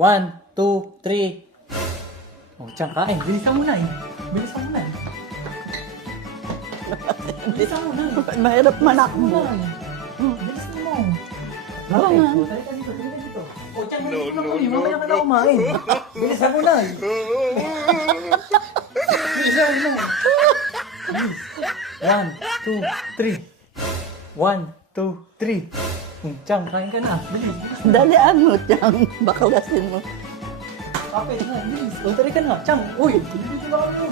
1, 2, 3. Oh, tiyan kain. Bilisan mo na eh. Bilisan mo na eh. Bilisan mo na eh. Mahirap Bilisan mo manakbo. na eh. Bilisan mo. Oo Okay. nga. Oh, talika dito, talika dito. Oh, tiyan, bilisan mo na kami. Mamaya ka na kumain. Bilisan mo na eh. Bilisan mo na. 1, 2, 3. 1, 2, 3. Tiyan, kain ka na. Bilis, bilis. Dalian mo, Tiyang. Baklasin mo. Kapit na, bilis. O, tari ka na. Chang, uy, bilis na kami.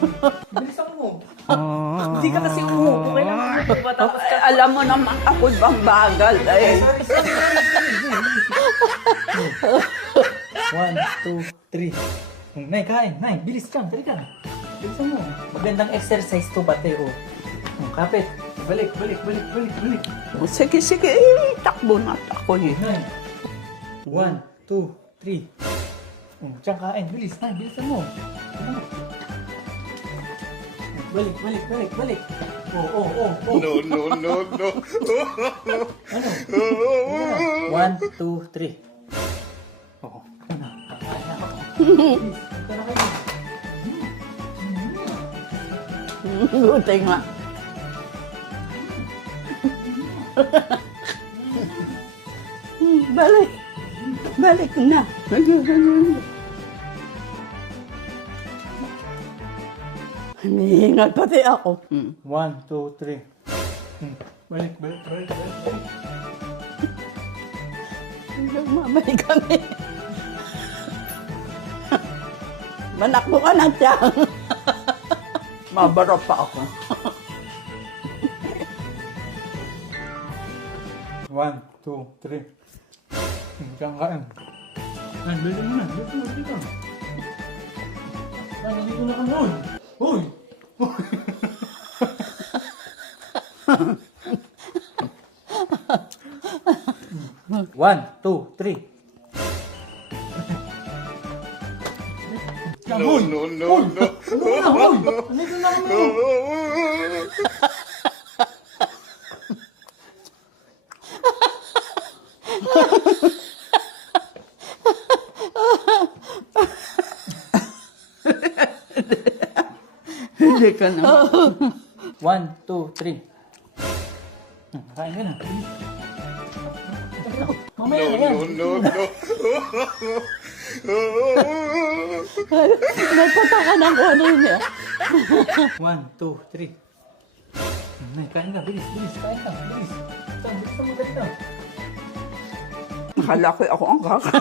Bilisan mo. Hindi ka kasi umupo. Kailangan mo pa. Tapos ka. Alam mo naman ako bang bagal eh. Sorry, sorry. 1, 2, 3. Nay, kain. Nay, bilis Chang. Tari ka na. Bilisan mo. Magandang exercise to, bate. O, kapit. Balik, balik, balik, balik, balik. Sige, sige. Eh, takbo na ako eh. Nay. 1, 2, 3. Chang, kain. Bilis. Nay, bilisan mo. Balik, balik, balik, balik. Oh. No. Ano? 1, 2, 3. Oo. Ano? Kakain na ako. Please, punta na kayo. Buti nga. Balik. Balik na. Hinihingal pati ako. 1, 2, 3. Balik, balik, balik, balik, balik. Mamay kami. Manakbo ka na, Tiyang. Mabaro pa ako. 1, 2, 3. Diyan kain. Ay, balik mo na. Balik mo, dito. Ay, nandito na kami. Uy! Uy! 1, 2, 3. No. Nandito na kami. Hindi ka na. 1, 2, 3. Kain ka na. Mamaya na yan. No. Nagpataka ng ano niya. 1, 2, 3. Nay, kain ka. Bilis, bilis. Kain ka. Bilis. Bilis mo dali ka. Akala ko ako ang kaka.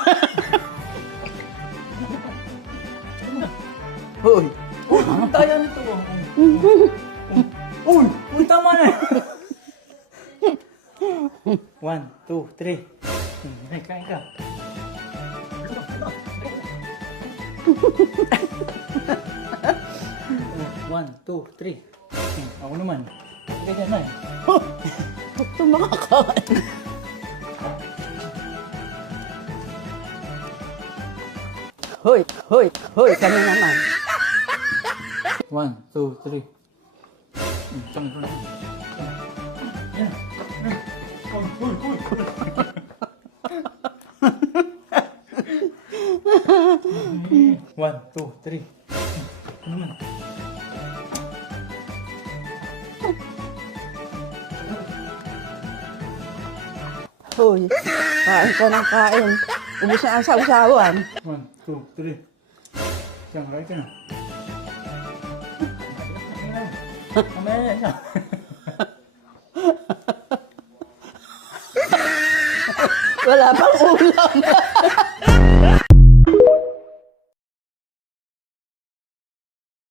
Hoy. Uy, ang tayo nito. Uy, tama na. 1, 2, 3. Nay, kain ka. 1, 2, 3. Ako naman. Ganyan na. Ito makakain. Hoy, kami naman. 1, 2, 3. Tama na. Yan. Uy. 1, 2, 3. Ano naman? Hoy, kain ka ng kain. Ubus na ang sausawan. 1, 2, 3. Diyan, kain ka na. Mamaya na. Wala pang ulam.